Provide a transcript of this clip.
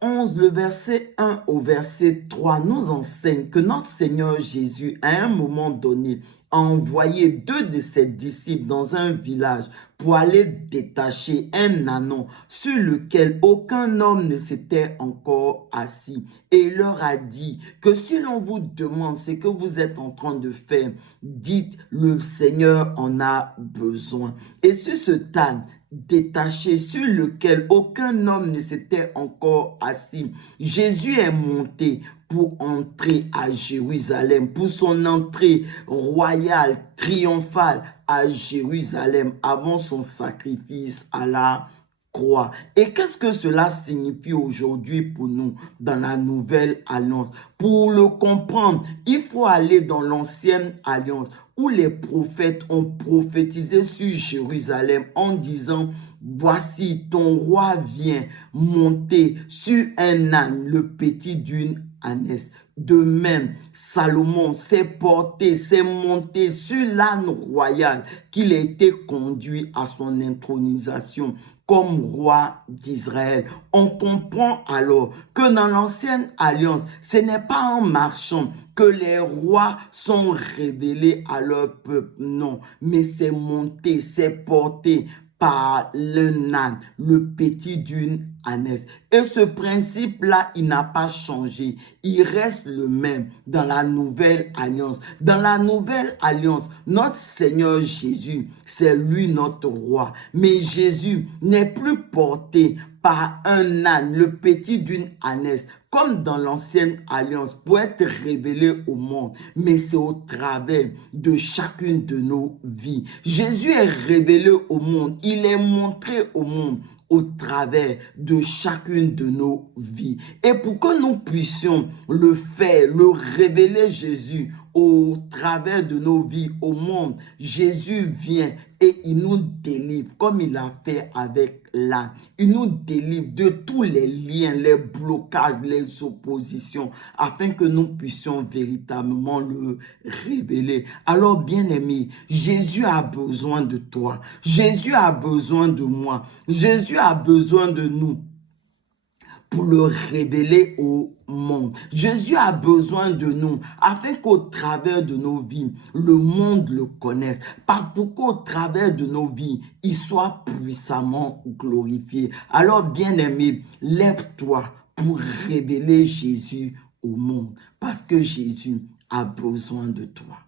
11, le verset 1 au verset 3 nous enseigne que notre Seigneur Jésus, à un moment donné, a envoyé 2 de ses disciples dans un village pour aller détacher un ânon sur lequel aucun homme ne s'était encore assis. Et il leur a dit que si l'on vous demande ce que vous êtes en train de faire, dites le Seigneur en a besoin. Et sur ce âne détaché sur lequel aucun homme ne s'était encore assis, Jésus est monté pour entrer à Jérusalem, pour son entrée royale, triomphale à Jérusalem avant son sacrifice à la croix. Et qu'est-ce que cela signifie aujourd'hui pour nous dans la nouvelle alliance? Pour le comprendre, il faut aller dans l'ancienne alliance où les prophètes ont prophétisé sur Jérusalem en disant: voici ton roi vient monter sur un âne, le petit d'une ânesse. De même, Salomon s'est monté sur l'âne royal qu'il a été conduit à son intronisation comme roi d'Israël. On comprend alors que dans l'ancienne alliance, ce n'est pas en marchant que les rois sont révélés à leur peuple, non, mais c'est monté, c'est porté par le âne, le petit d'une ânesse. Et ce principe-là, il n'a pas changé. Il reste le même dans la nouvelle alliance. Dans la nouvelle alliance, notre Seigneur Jésus, c'est lui notre roi. Mais Jésus n'est plus porté par un âne, le petit d'une ânesse, comme dans l'ancienne alliance, pour être révélé au monde. Mais c'est au travers de chacune de nos vies. Jésus est révélé au monde. Il est montré au monde au travers de chacune de nos vies. Et pour que nous puissions le faire, le révéler Jésus au travers de nos vies au monde, Jésus vient et il nous délivre comme il a fait avec l'âne. Il nous délivre de tous les liens, les blocages, les oppositions, afin que nous puissions véritablement le révéler. Alors, bien-aimé, Jésus a besoin de toi. Jésus a besoin de moi. Jésus a besoin de nous pour le révéler au monde. Jésus a besoin de nous afin qu'au travers de nos vies, le monde le connaisse. Pas pour qu'au travers de nos vies, il soit puissamment glorifié. Alors, bien-aimé, lève-toi pour révéler Jésus au monde parce que Jésus a besoin de toi.